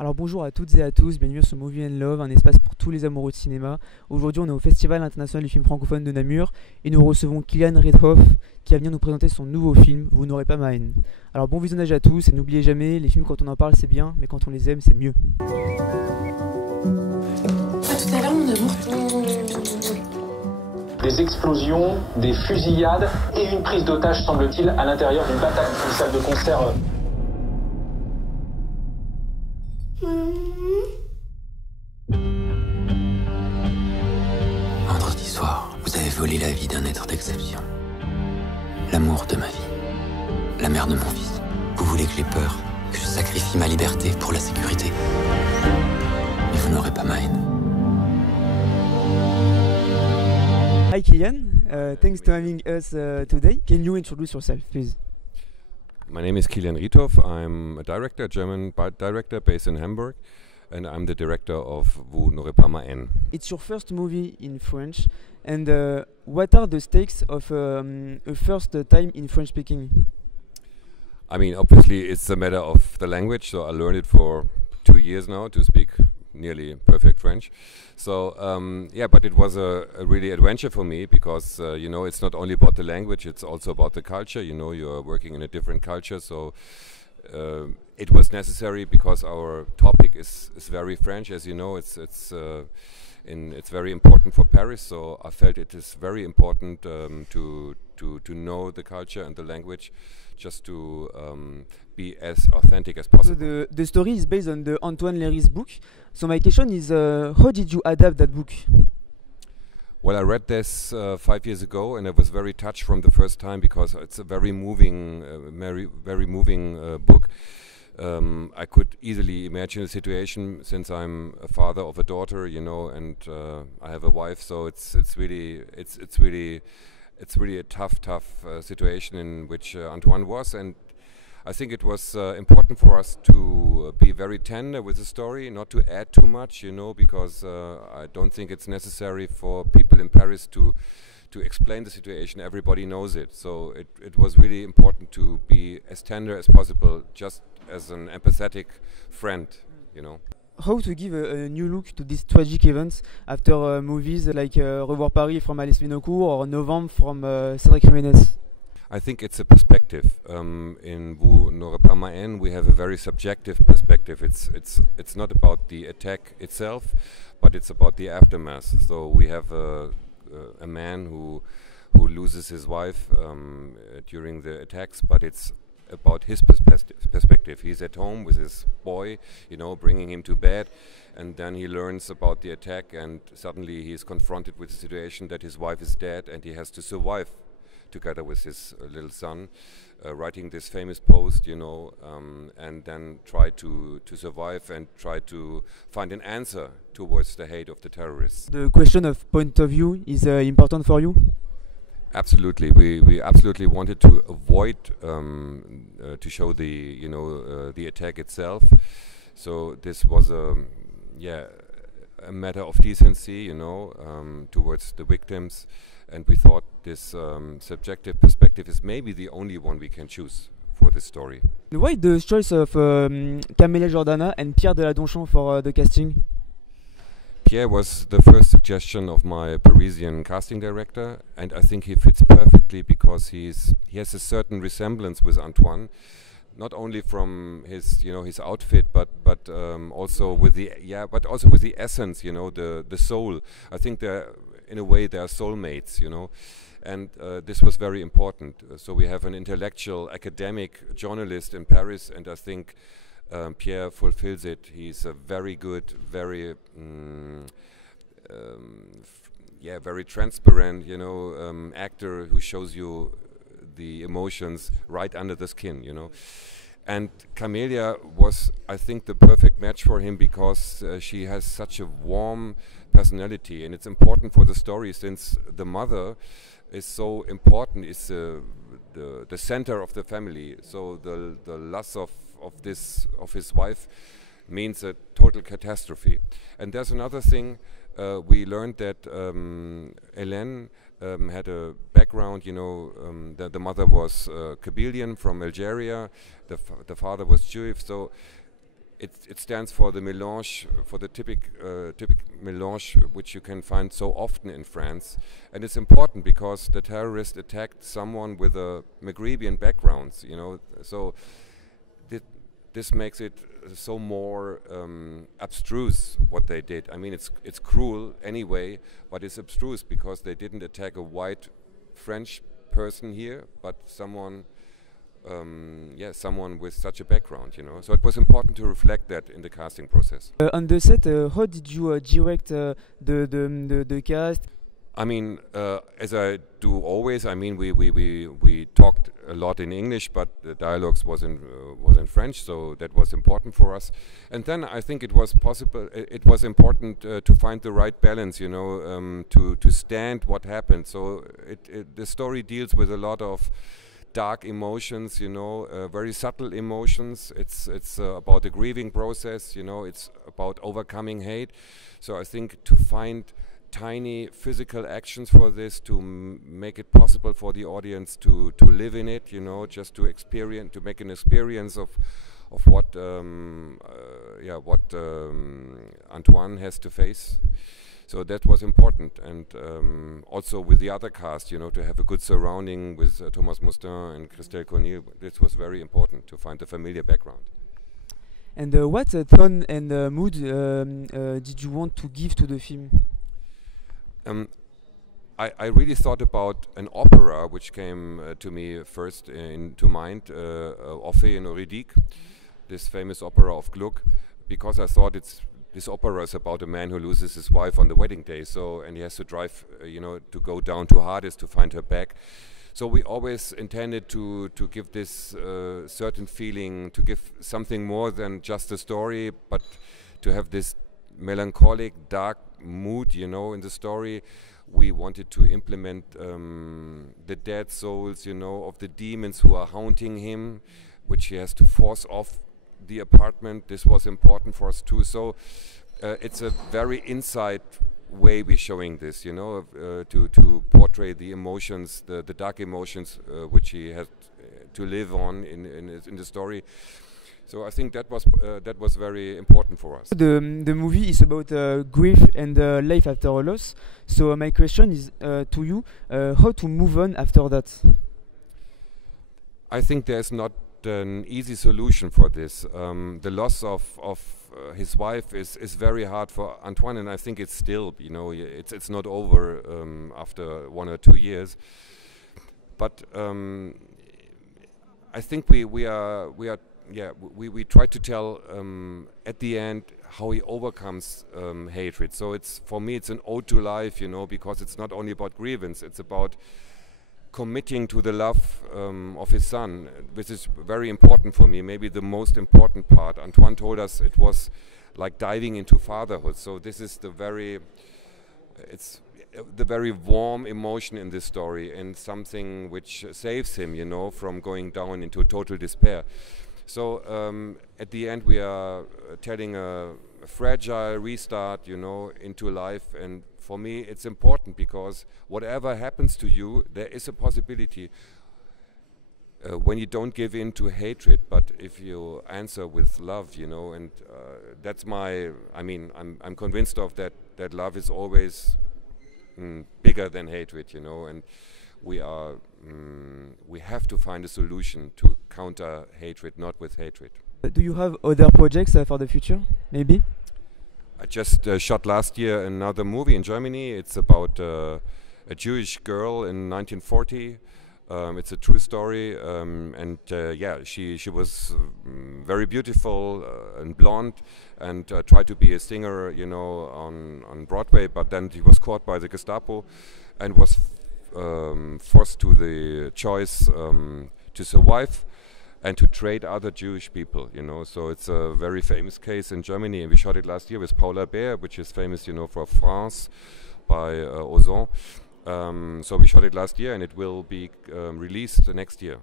Alors bonjour à toutes et à tous, bienvenue sur Movie and Love, un espace pour tous les amoureux de cinéma. Aujourd'hui on est au Festival International du film francophone de Namur et nous recevons Kilian Riedhof qui va venir nous présenter son nouveau film, Vous n'aurez pas ma haine. Alors bon visionnage à tous et n'oubliez jamais, les films quand on en parle c'est bien, mais quand on les aime c'est mieux. À tout à l'heure mon amour. Des explosions, des fusillades et une prise d'otage semble-t-il à l'intérieur d'une bataille d'une salle de concert. Vendredi soir, vous avez volé la vie d'un être d'exception. L'amour de ma vie. La mère de mon fils. Vous voulez que j'ai peur, que je sacrifie ma liberté pour la sécurité. Mais vous n'aurez pas ma haine. Hi Kilian, thanks to having us today. Can you introduce yourself please? My name is Kilian Riedhof. I'm a director, German director based in Hamburg, and I'm the director of Vous n'aurez pas ma haine. It's your first movie in French, and what are the stakes of a first time in French speaking? I mean, obviously it's a matter of the language, so I learned it for 2 years now to speak nearly perfect French. So yeah, but it was a really adventure for me because you know, it's not only about the language, it's also about the culture. You know, you're working in a different culture, so it was necessary because our topic is very French, as you know. It's very important for Paris, so I felt it is very important to know the culture and the language, just to be as authentic as possible. So the story is based on the Antoine Leiris book. So my question is, how did you adapt that book? Well, I read this 5 years ago, and I was very touched from the first time because it's a very moving, very moving book. I could easily imagine a situation, since I'm a father of a daughter, you know, and I have a wife. So it's really a tough situation in which Antoine was, and I think it was important for us to be very tender with the story, not to add too much, you know, because I don't think it's necessary for people in Paris to explain the situation. Everybody knows it. So it was really important to be as tender as possible, just as an empathetic friend, you know. How to give a new look to these tragic events after movies like Revoir Paris from Alice Winocourt or Novembre from Cédric Jiménez? I think it's a perspective. In Vous n'aurez pas ma haine, we have a very subjective perspective. It's not about the attack itself, but it's about the aftermath. So we have a man who loses his wife during the attacks, but it's about his perspective. He's at home with his boy, you know, bringing him to bed, and then he learns about the attack, and suddenly he's confronted with the situation that his wife is dead, and he has to survive together with his little son, writing this famous post, you know, and then try to survive and try to find an answer towards the hate of the terrorists. The question of point of view is important for you? Absolutely, we absolutely wanted to avoid to show the attack itself. So this was a matter of decency, you know, towards the victims, and we thought this subjective perspective is maybe the only one we can choose for this story. Why the choice of Camélia Jordana and Pierre Deladonchamps for the casting? Pierre was the first suggestion of my Parisian casting director, and I think he fits perfectly because he has a certain resemblance with Antoine, not only from his outfit, but also with the essence, you know, the soul. I think in a way they are soulmates, you know, and this was very important. So we have an intellectual, academic journalist in Paris, and I think Pierre fulfills it. He's a very good, very very transparent, you know, actor who shows you the emotions right under the skin, you know. And Camélia was, I think, the perfect match for him because she has such a warm personality, and it's important for the story since the mother is so important. It's the center of the family. So the loss of his wife means a total catastrophe. And there's another thing. We learned that Hélène had a background, you know, the mother was Kabylian from Algeria, the father was Jewish, so it stands for the mélange, for the typical mélange which you can find so often in France. And it's important because the terrorist attacked someone with a Maghrebian background, you know, so this makes it so more abstruse what they did. I mean, it's cruel anyway, but it's abstruse because they didn't attack a white French person here, but someone someone with such a background, you know. So it was important to reflect that in the casting process. On the set, how did you direct the cast? I mean, as I do always, I mean, we talked a lot in English, but the dialogues was in French, so that was important for us. And then I think it was important to find the right balance, you know, to stand what happened. So the story deals with a lot of dark emotions, you know, very subtle emotions. It's about the grieving process, you know. It's about overcoming hate. So I think to find tiny physical actions for this to make it possible for the audience to live in it, you know, just to experience, to make an experience of what Antoine has to face. So that was important, and also with the other cast, you know, to have a good surrounding with Thomas Moustin and Christelle Cornille. This was very important to find a familiar background. And what tone and mood did you want to give to the film? I really thought about an opera which came to me first into mind, Orphée and Eurydice, this famous opera of Gluck, because I thought this opera is about a man who loses his wife on the wedding day, and he has to drive, you know, to go down to Hades to find her back. So we always intended to give this certain feeling, to give something more than just a story, but to have this melancholic, dark mood, you know, in the story. We wanted to implement the dead souls, you know, of the demons who are haunting him, which he has to force off the apartment. This was important for us too. So it's a very inside way we're showing this, you know, to portray the emotions, the dark emotions which he had to live on in the story. So I think that was very important for us. The movie is about grief and life after a loss. So my question is to you, how to move on after that? I think there's not an easy solution for this. The loss of his wife is very hard for Antoine, and I think it's still, you know, it's not over after 1 or 2 years. But I think we try to tell at the end how he overcomes hatred. So for me it's an ode to life, you know, because it's not only about grievance, it's about committing to the love of his son, which is very important for me, maybe the most important part. Antoine told us it was like diving into fatherhood. So this is the very warm emotion in this story, and something which saves him, you know, from going down into total despair. So at the end we are telling a fragile restart, you know, into life. And for me it's important because whatever happens to you, there is a possibility when you don't give in to hatred, but if you answer with love, you know. And that's I'm convinced of that love is always bigger than hatred, you know. And we have to find a solution to counter hatred, not with hatred. Do you have other projects for the future, maybe? I just shot last year another movie in Germany. It's about a Jewish girl in 1940. It's a true story, she was very beautiful and blonde, and tried to be a singer, you know, on Broadway, but then she was caught by the Gestapo and was forced to the choice to survive and to trade other Jewish people, you know. So it's a very famous case in Germany, and we shot it last year with Paula Beer, which is famous, you know, for France by Ozon. So we shot it last year, and it will be released next year.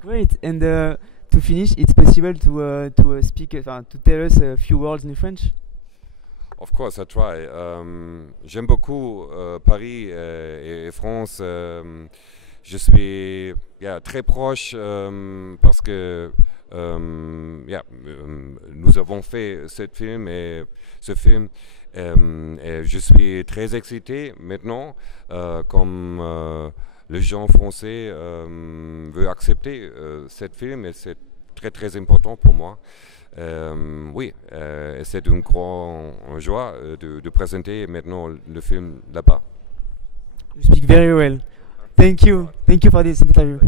Great. And to finish, it's possible to speak, to tell us a few words in French? Of course, I try. J'aime beaucoup Paris et France. je suis très proche parce que nous avons fait ce film et je suis très excité maintenant comme les gens français veulent accepter ce film et c'est très très important pour moi. C'est une grande joie de présenter maintenant le film là-bas. You speak very well. Thank you for this interview.